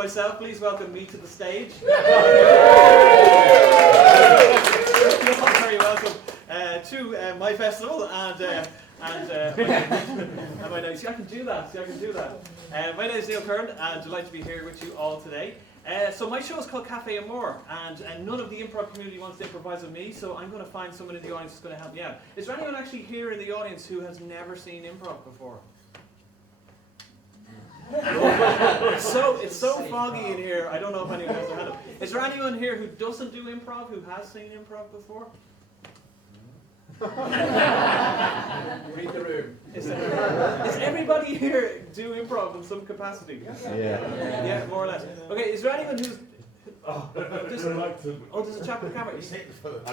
myself, please welcome me to the stage. You're very welcome to my festival and my name. See, I can do that. My name is Neil Curran, and delighted to be here with you all today. So my show is called Cafe Amore, and none of the improv community wants to improvise with me, so I'm going to find someone in the audience who's going to help me out. Is there anyone actually here in the audience who has never seen improv before? It's so foggy in here, I don't know if anyone has their hand up. Is there anyone here who doesn't do improv, who has seen improv before? Read the room. Is everybody here do improv in some capacity? Yeah, more or less. Okay, is there anyone who's... there's a chap with a camera. I'm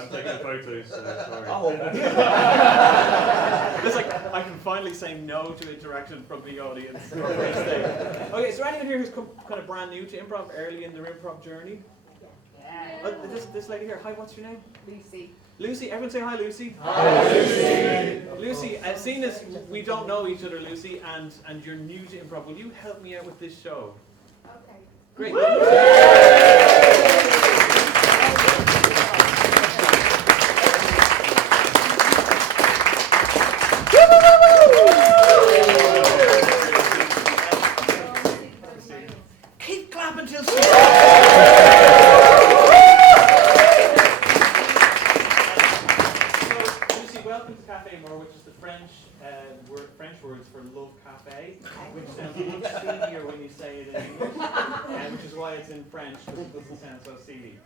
taking photos, so sorry. It's like, I can finally say no to interaction from the audience. Okay, is there anyone here who's kind of brand new to improv, early in their improv journey? Yeah. This lady here. Hi, what's your name? Lucy. Lucy, everyone say hi, Lucy. Hi, Lucy. Lucy, seeing as we don't know each other, Lucy, and you're new to improv, will you help me out with this show? Okay. Great. Keep clapping till she... Welcome to Cafe Amore, which is the French words for love cafe, which sounds much seedier when you say it in English, which is why it's in French, because it doesn't sound so seedy.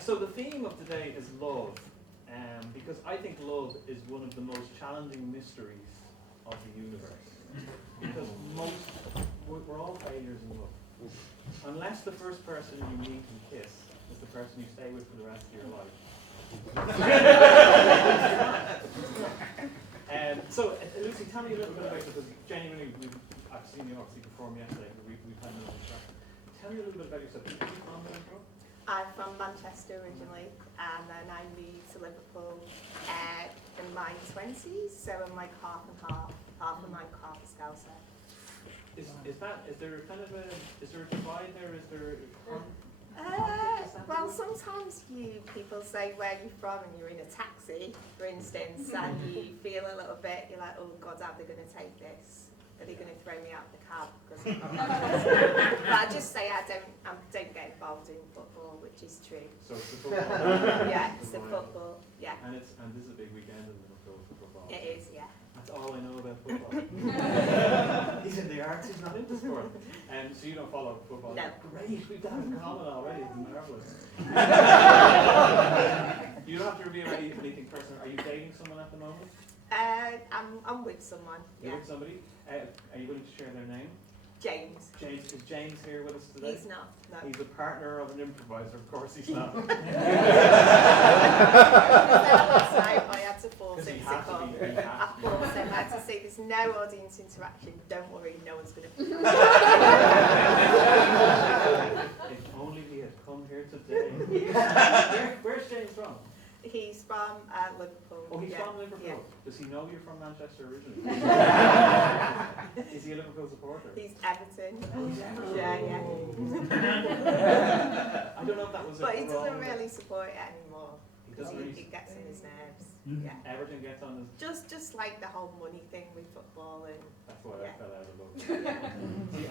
So the theme of today is love, because I think love is one of the most challenging mysteries of the universe. Because we're all failures in love. Unless the first person you meet and kiss is the person you stay with for the rest of your life. So, Lucy, tell me a little bit about it, because genuinely, I've seen you obviously perform yesterday, we've had another chat. Tell me a little bit about yourself. Are you from Liverpool? I'm from Manchester originally, and then I moved to Liverpool in my 20s, so I'm like half and half. Half of my half is Scouser. Is there a divide there? Is there well, sometimes people say where you're from and you're in a taxi, for instance, and you feel a little bit, you're like, oh God, how are they going to take this? Are they going to throw me out the cab? But I just say I don't get involved in football, which is true. So it's the football? Yeah, it's the football, yeah. And this is a big weekend in Liverpool for football. It is, yeah. That's all I know about football. He's in the arts, he's not into sport. So you don't follow football? No. Great, we've done it in common already, it's marvellous. You don't have to reveal anything personal. Are you dating someone at the moment? I'm with someone. You're with somebody? Are you willing to share their name? James. James, is James here with us today? He's not, no. He's a partner of an improviser, of course he's not. I had to force him to come. I forced him. I had to say there's no audience interaction. Don't worry, no one's going to. If only he had come here today. Where's James from? He's from Liverpool. Oh, he's from Liverpool. Yeah. Does he know you're from Manchester originally? Is he a Liverpool supporter? He's Everton. Oh, he's Everton. Yeah. I don't know if that was. But he doesn't really support it anymore. He doesn't really. It gets on his nerves. Mm-hmm. Yeah. Everton gets on his. Just like the whole money thing with football and. That's why I fell out of love. See,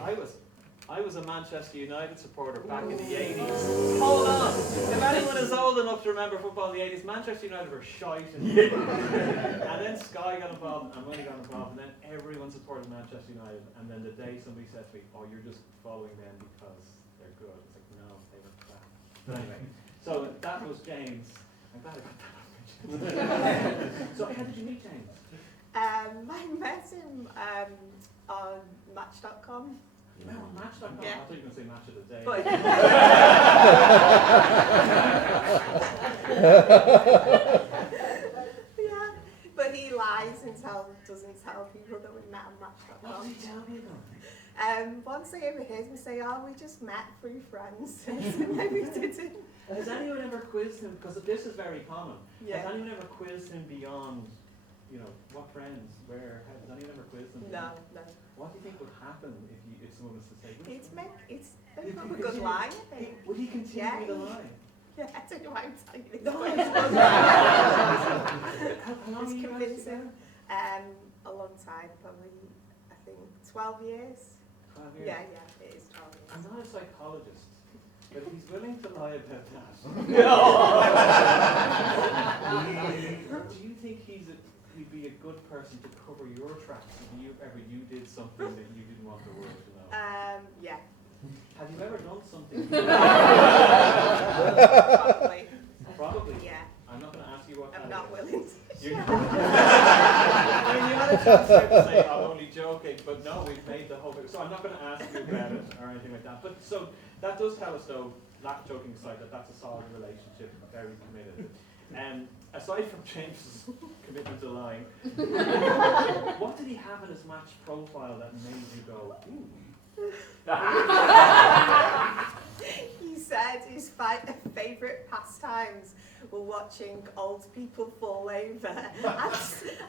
I was a Manchester United supporter back in the 80s. Hold on! If anyone is old enough to remember football in the 80s, Manchester United were shite. And then Sky got involved, and Money got involved, and then everyone supported Manchester United. And then the day somebody said to me, oh, you're just following them because they're good. It's like, no, they were crap. But anyway, so that was James. I'm glad I got that. So how did you meet James? I met him on Match.com. You met on Match.com? Yeah. I thought you were going to say Match of the Day. But yeah, but he lies and doesn't tell people that we met on Match.com. What did he tell people? Once I overheard him say, oh, we just met through friends. No, we didn't. Has anyone ever quizzed him? Because this is very common. Yeah. Has anyone ever quizzed him beyond, you know, what friends, where, has any of them ever quizzed them? No, no. What do you think would happen if someone was to say, It's they've got a good line, I think. would he continue Yeah. with the line? Yeah, I don't know why I'm telling you this. No, but- How long It's are you guys convincing. together? A long time, probably, I think, 12 years. 12 years. Yeah, it is 12 years. I'm not a psychologist, but he's willing to lie about that. Do you think he'd be a good person to cover your tracks if you did something that you didn't want the world to know? Yeah, Have you ever done something? probably. Probably. Yeah, I'm not going to ask you what I'm that not is. willing to You- share. I mean, you had a chance there to say, I'm only joking, but no, we've made the whole bit. So I'm not going to ask you about it or anything like that. But so that does tell us, though, not joking aside, that's a solid relationship, very committed. Aside from James's commitment to lying, what did he have in his match profile that made you go, ooh? He said his favourite pastimes were watching old people fall over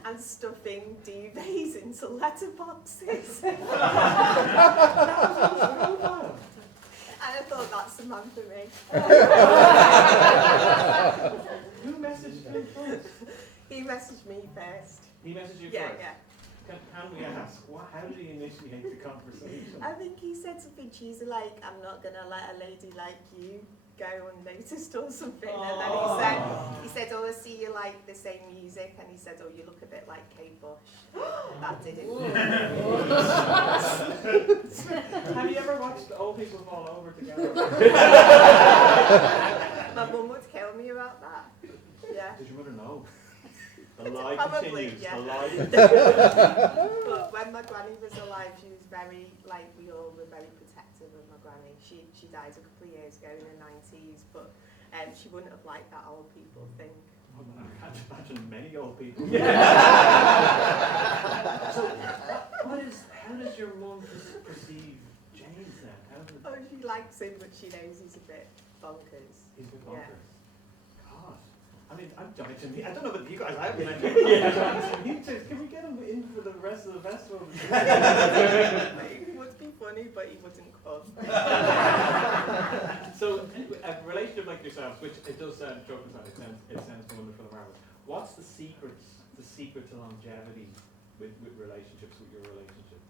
and stuffing duvets into letterboxes. And I thought, that's the man for me. Who messaged him first? He messaged me first. He messaged you Yeah, first? yeah. Can we ask, how did he initiate the conversation? I think he said something cheesy like, I'm not going to let a lady like you go unnoticed or something. And then he said, oh, I see you like the same music. And he said, oh, you look a bit like Kate Bush. That did it. Have you ever watched old people fall over together? My mum would kill me about that. Yeah. Did your mother know? The lie Probably, continues. yeah. The lie. But when my granny was alive, she was very, like, we all were very protective of my granny. She died a couple of years ago in the 90s, but she wouldn't have liked that old people thing. I can't imagine many old people. So, how does your mum perceive James then? Oh, she likes him, but she knows he's a bit bonkers. He's a bit Yeah. bonkers. God. I mean, I'm Johnny to me. I don't know about you guys. I haven't met him. Can we get him in for the rest of the festival? It would be funny, but he wouldn't come. So, a relationship like yourselves, which it does sound joking aside, it sounds wonderful and marvelous. What's the secret to longevity with relationships, with your relationship?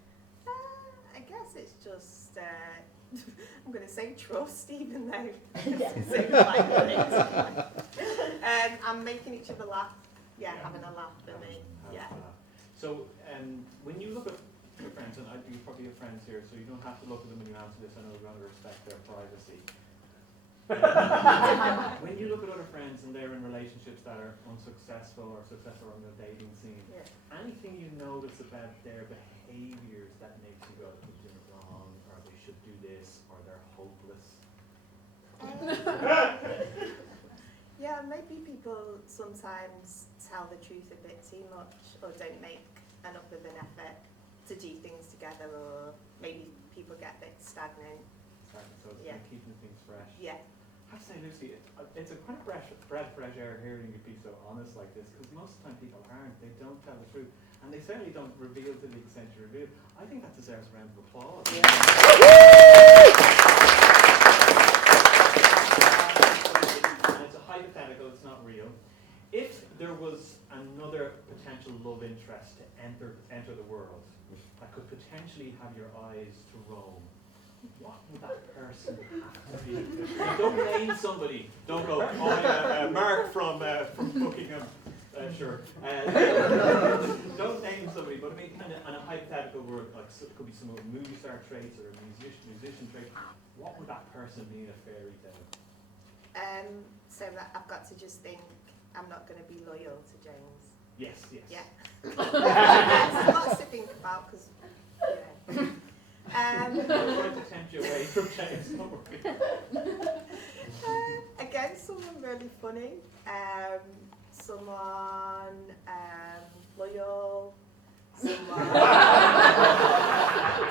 I guess it's just, I'm going to say trust, even though it seems like I'm making each other laugh. Yeah, having a laugh for me. Yeah. So, when you look at your friends, and you probably have friends here, so you don't have to look at them when you answer this. I know we want to respect their privacy. When you look at other friends and they're in relationships that are unsuccessful or successful on the dating scene, Yeah. anything you notice about their behaviours that makes you go, they're doing it wrong, or they should do this, or they're hopeless? Yeah, maybe people sometimes tell the truth a bit too much or don't make enough of an effort to do things together, or maybe people get a bit stagnant. So it's Yeah. kind of keeping things fresh. Yeah. I have to say, Lucy, it's a kind of breath of air hearing you be so honest like this, because most of the time people aren't. They don't tell the truth, and they certainly don't reveal to the extent you reveal. I think that deserves a round of applause. Yeah. And it's a hypothetical, it's not real. If there was another potential love interest to enter the world that could potentially have your eyes to roam, what would that person have to be? Don't name somebody. Don't go, oh, Mark from Buckingham. Sure. Don't name somebody, but I mean, and a hypothetical word, like it could be some movie star traits or a musician trait. What would that person be in a fairy tale? So that I've got to just think I'm not going to be loyal to James. Yes, yes. Yeah. There's lots to think about because, yeah. I'm trying to tempt you away from James. Don't worry. Again, someone really funny. Someone loyal. Someone. I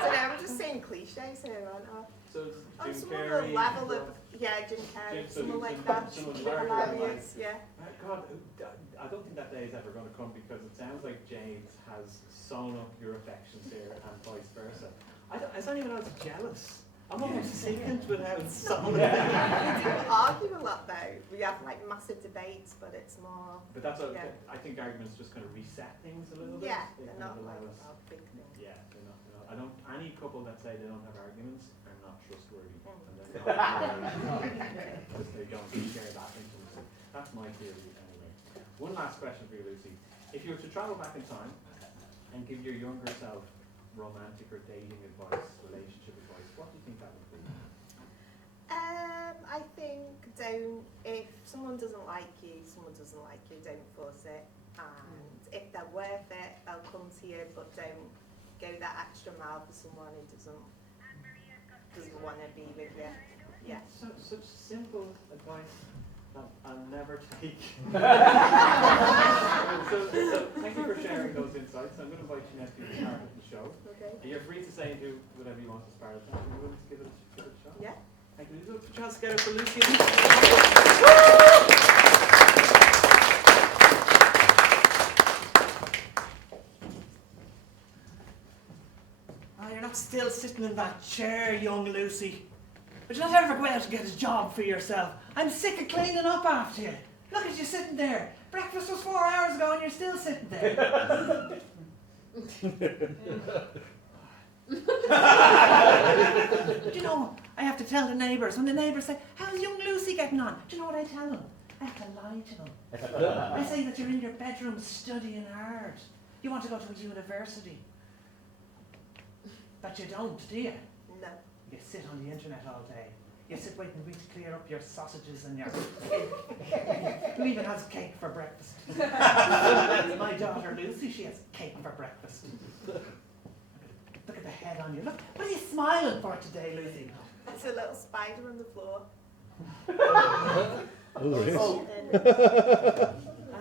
don't know, I'm just saying cliches here, aren't I? So Oh, it's Jim someone Carrey. with a level of Yeah, Jim Carrey, Jim someone like Solution, that. someone very Hilarious, yeah. God, I don't think that day is ever going to come because it sounds like James has sewn up your affections here and vice versa. Is anyone else jealous? I'm almost sickened with how it's sewn. We do argue a lot though. We have like massive debates, but it's more. But that's Yeah. I think arguments just kind of reset things a little bit. Yeah, They they're kind not of like allow us. a big thing. Yeah, they're not. I don't. Any couple that say they don't have arguments are not trustworthy, Mm. and they're not because they don't share that intimacy. That's my theory anyway. One last question for you, Lucy. If you were to travel back in time and give your younger self romantic or dating advice, relationship advice, what do you think that would be? I think if someone doesn't like you, don't force it. And if they're worth it, they'll come to you, but don't go that extra mile for someone who doesn't want to be with you. Yeah. Such simple advice that I'll never take. so thank you for sharing those insights. I'm going to invite you now to be part of the show. Okay. You're free to say and do whatever you want as part of that. Are you willing to give it a shot? Yeah. Thank you. Put your hands together for Lucy. Oh, you're not still sitting in that chair, young Lucy. Would you not ever go out and get a job for yourself? I'm sick of cleaning up after you. Look at you sitting there. Breakfast was 4 hours ago and you're still sitting there. Do you know, I have to tell the neighbours, when the neighbours say, how's young Lucy getting on? Do you know what I tell them? I have to lie to them. I say that you're in your bedroom studying hard. You want to go to a university. But you don't, do you? No. You sit on the internet all day. You sit waiting for me to clear up your sausages and your cake. Who even has cake for breakfast? My daughter Lucy, she has cake for breakfast. Look at the head on you. Look, what are you smiling for today, Lucy? There's a little spider on the floor. Oh,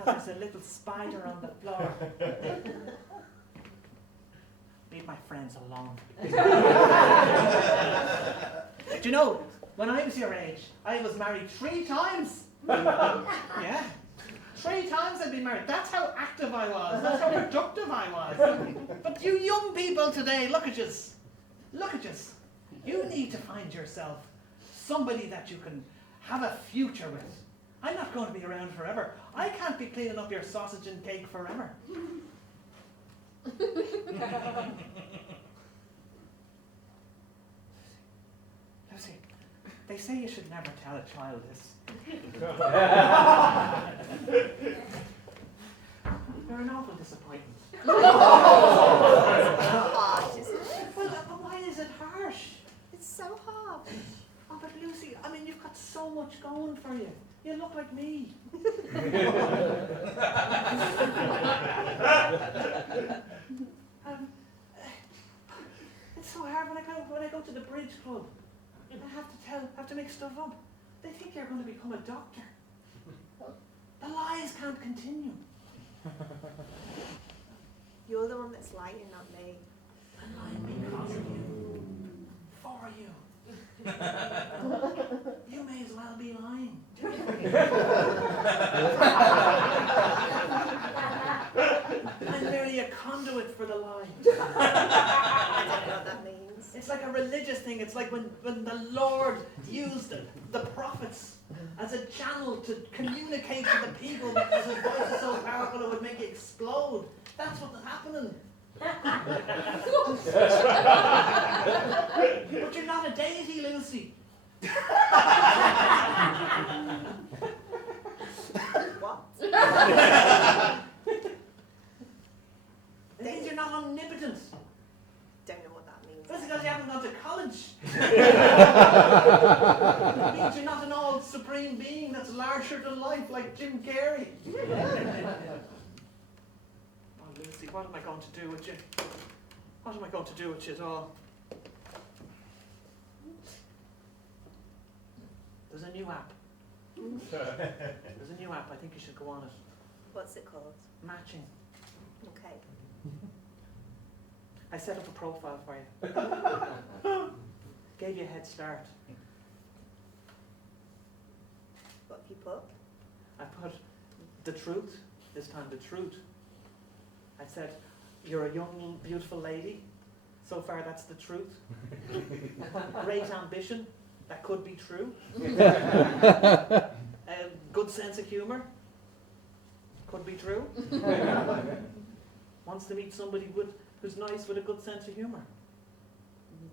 there's a little spider on the floor. Leave my friends alone. Do you know, when I was your age, I was married 3 times. Yeah. 3 times I'd been married. That's how active I was. That's how productive I was. But you young people today, look at yous. Look at yous. You need to find yourself somebody that you can have a future with. I'm not going to be around forever. I can't be cleaning up your sausage and cake forever. Lucy, they say you should never tell a child this. You're an awful disappointment. Harsh, isn't it? Well, but why is it harsh? It's so harsh. Oh, but Lucy, I mean, you've got so much going for you. You look like me. It's so hard when I go to the bridge club. I have to make stuff up. They think you're going to become a doctor. The lies can't continue. You're the one that's lying, not me. I'm lying because of you. For you. You may as well be lying. I'm merely a conduit for the lie. I don't know what that means. It's like a religious thing. It's like when the Lord used the prophets as a channel to communicate to the people because his voice is so powerful it would make you explode. That's what's happening. But you're not a deity, Lucy. What? It means you're not omnipotent. Don't know what that means. That's because you haven't gone to college. It means you're not an all-supreme being that's larger than life like Jim Carrey. Oh, Lucy, what am I going to do with you? What am I going to do with you at all? There's a new app. There's a new app. I think you should go on it. What's it called? Matching. Okay. I set up a profile for you. Gave you a head start. you put? I put the truth, this time the truth. I said, you're a young, beautiful lady. So far, that's the truth. Great ambition, that could be true. Good sense of humour, could be true. Wants to meet somebody who's nice with a good sense of humour.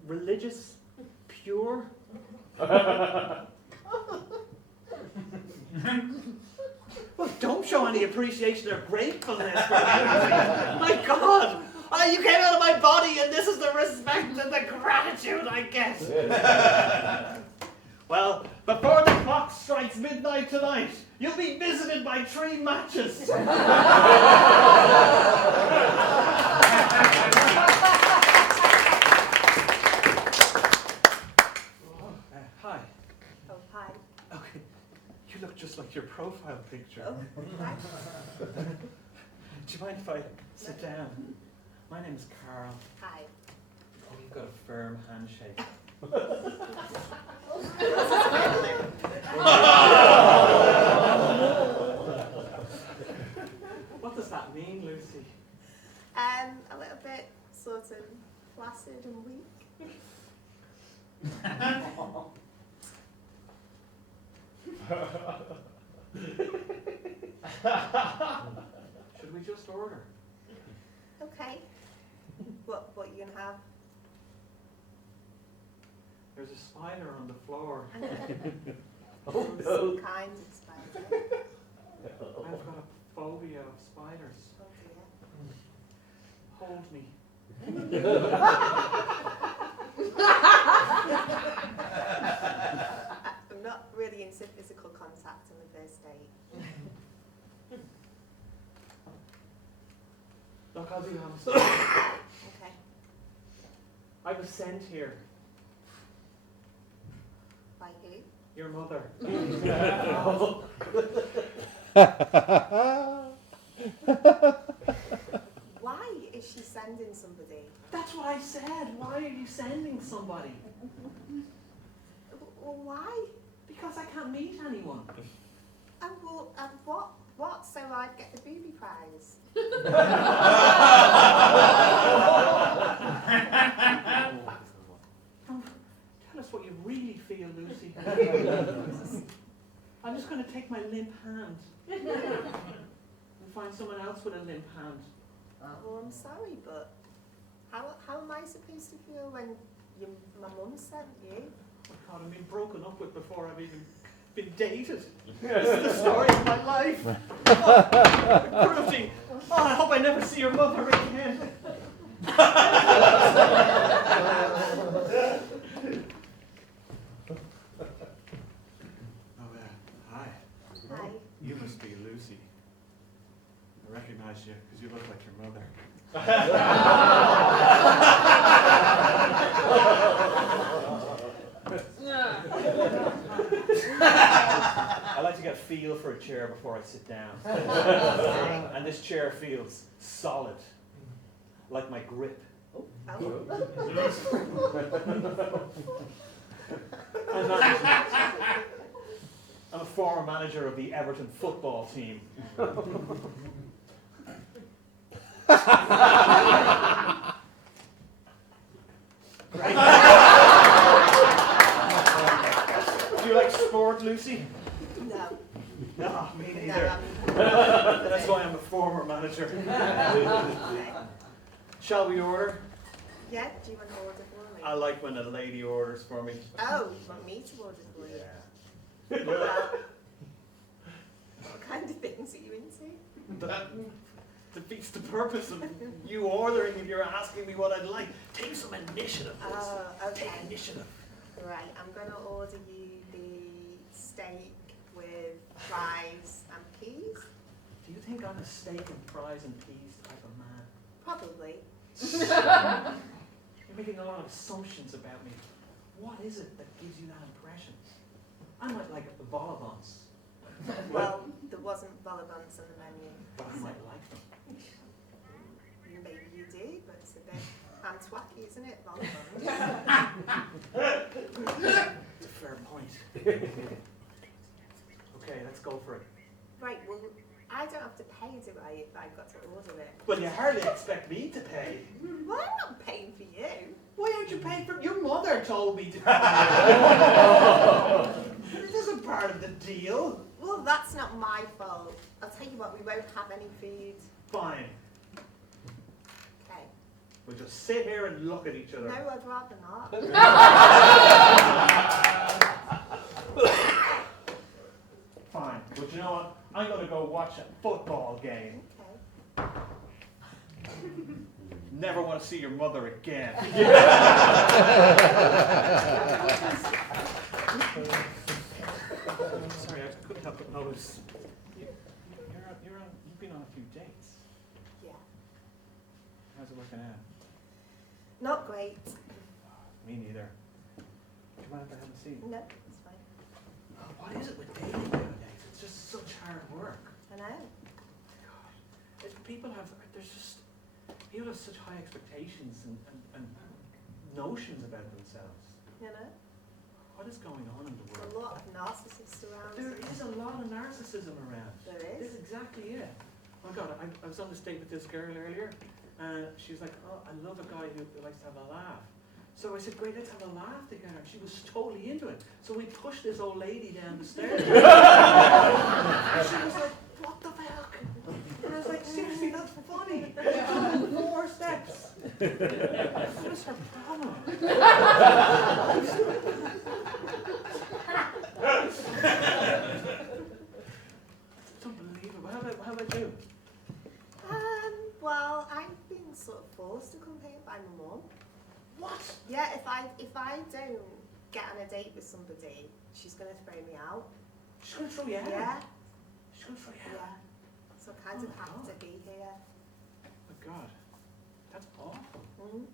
Religious, pure. Well, don't show any appreciation or gratefulness for me. My God! Oh, you came out of my body and this is the respect and the gratitude I get. Well, before the clock strikes midnight tonight, you'll be visited by 3 matches. Hi. Oh, hi. Okay. You look just like your profile picture. Oh, hi. Do you mind if I sit down? My name's Curran. Hi. Oh, you've got a firm handshake. What does that mean, Lucy? A little bit sort of flaccid and weak. Should we just order? Okay. What are you gonna have? There's a spider on the floor. Some kind of spider. I've got a phobia of spiders. Oh dear. Hold me. I'm not really into physical contact on the first date. Look, I'll be honest. Okay. I was sent here. By who? Your mother. Why is she sending somebody? That's what I said. Why are you sending somebody? Well, why? Because I can't meet anyone. And well, and what? So I'd get the booby prize. Tell us what you really feel, Lucy. I'm just going to take my limp hand and find someone else with a limp hand. Well, I'm sorry, but how am I supposed to feel when my mum sent you? Oh God, I've been broken up with before I've even been dated. This is the story of my life. Oh, cruelty. Oh, I hope I never see your mother again. Hi. Hi. You must be Lucy. I recognize you because you look like your mother. I like to get a feel for a chair before I sit down. And this chair feels solid, like my grip. Oh. I'm a former manager of the Everton football team. Do you like sport, Lucy? No. No, me neither. No, That's why I'm a former manager. okay. Shall we order? Yeah, do you want to order for me? I like when a lady orders for me. Oh, you want me to order for you? Yeah. Well, what kind of things are you into? That defeats the purpose of you ordering if you're asking me what I'd like. Take some initiative. Lucy. Oh, okay. Take initiative. Right, I'm going to order you the steak with fries and peas. Do you think I'm a steak and fries and peas type of man? Probably. You're making a lot of assumptions about me. What is it that gives you that impression? I might like the vol au vents, Well, there wasn't vol au vents on the menu. but I might like them. Maybe you do, but it's a bit Antwacky, isn't it, vol au vents? It's a fair point. Okay, Okay, let's go for it. Right, well, I don't have to pay, do I, if I've got to order it? Well, you hardly expect me to pay. Well, I'm not paying for you. Why aren't you paying for your mother told me to pay. This isn't part of the deal. Well, that's not my fault. I'll tell you what, we won't have any food. Fine. Okay. We'll just sit here and look at each other. No, I'd rather not. Fine. But you know what? I'm going to go watch a football game. Okay. Never want to see your mother again. Sorry, I couldn't help but notice. You've been on a few dates. Yeah. How's it working out? Not great. Me neither. Do you mind if I have a seat? No, it's fine. Oh, what is it with dating nowadays? It's just such hard work. I know. People have such high expectations and notions about themselves. You know? What is going on in the There's world? a lot of narcissists around. There is a lot of narcissism around. There This is. is exactly it. Oh my God, I was on this date with this girl earlier, and she was like, "Oh, I love a guy who likes to have a laugh." So I said, "Great, let's have a laugh together." She was totally into it. So we pushed this old lady down the stairs. And she was like, "What the fuck?" And I was like, "Seriously, that's funny. 4 steps." What is her problem? It's unbelievable. How about you? Well, I've been sort of forced to come here by my mum. What? Yeah, if I don't get on a date with somebody, she's gonna throw me out. She's gonna throw you out. Yeah. She's gonna throw you out. Yeah. So I kind of Oh, have God. to be here. Oh my God, that's awful. Mm.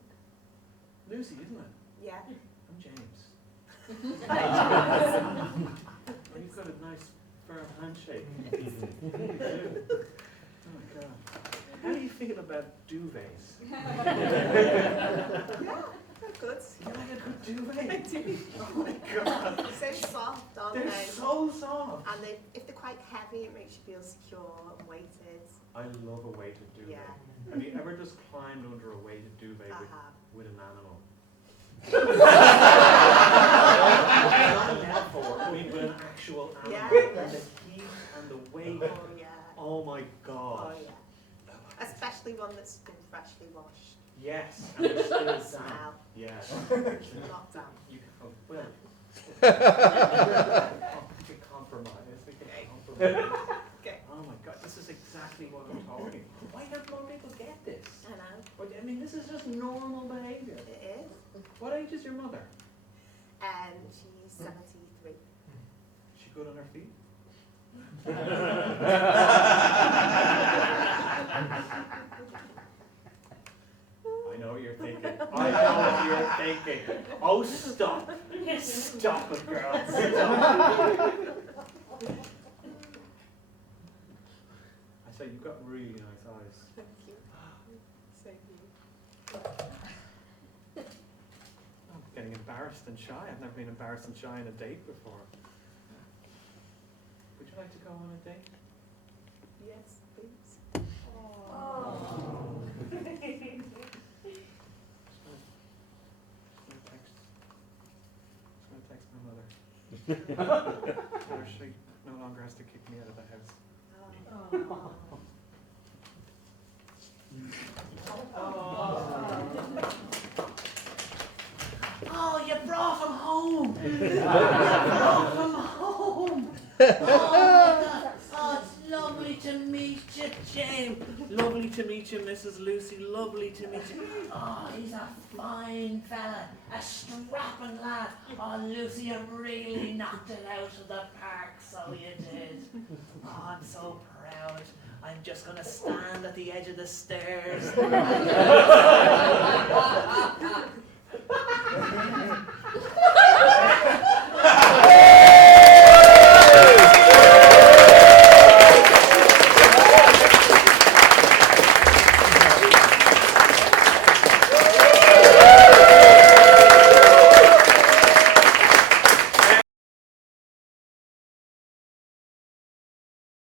Lucy, isn't it? Yeah. I'm James. Well, you've got a nice firm handshake. You do. Oh my God. How do you feel about duvets? Yeah, they're good. You like a good duvet? I do. Oh my God. So soft, aren't They're they? so soft. And if they're quite heavy, it makes you feel secure and weighted. I love a weighted duvet. Yeah. Have you ever just climbed under a weighted duvet I have. with an animal? Not a metaphor, I mean with an actual animal. Yeah. And the heat and the weight. Oh yeah. Oh my Oh God. yeah. Especially one that's been freshly washed. Yes, and it's still damp. Smell. Yeah. Not damp. You can, oh, well. We can compromise. We can compromise. Okay. Oh my God, this is exactly what I'm talking. Why don't more people get this? I know. I mean, this is just normal behaviour. It is. What age is your mother? And she's 73. Is she good on her feet? I know what you're thinking. I know what you're thinking. Oh, stop. Stop it, girl. Stop. I say, you've got really nice eyes. Thank you. So cute. I'm getting embarrassed and shy. I've never been embarrassed and shy on a date before. Would you like to go on a date? Yes, please. Oh. Just gonna text my mother. Tell her she no longer has to kick me out of the house. Oh, you brought him home! You brought him home! Oh, it's lovely to meet you, James. Lovely to meet you, Mrs. Lucy. Lovely to meet you. Oh, he's a fine fella, a strapping lad. Oh, Lucy, you really knocked it out of the park, so you did. Oh, I'm so proud. I'm just going to stand at the edge of the stairs.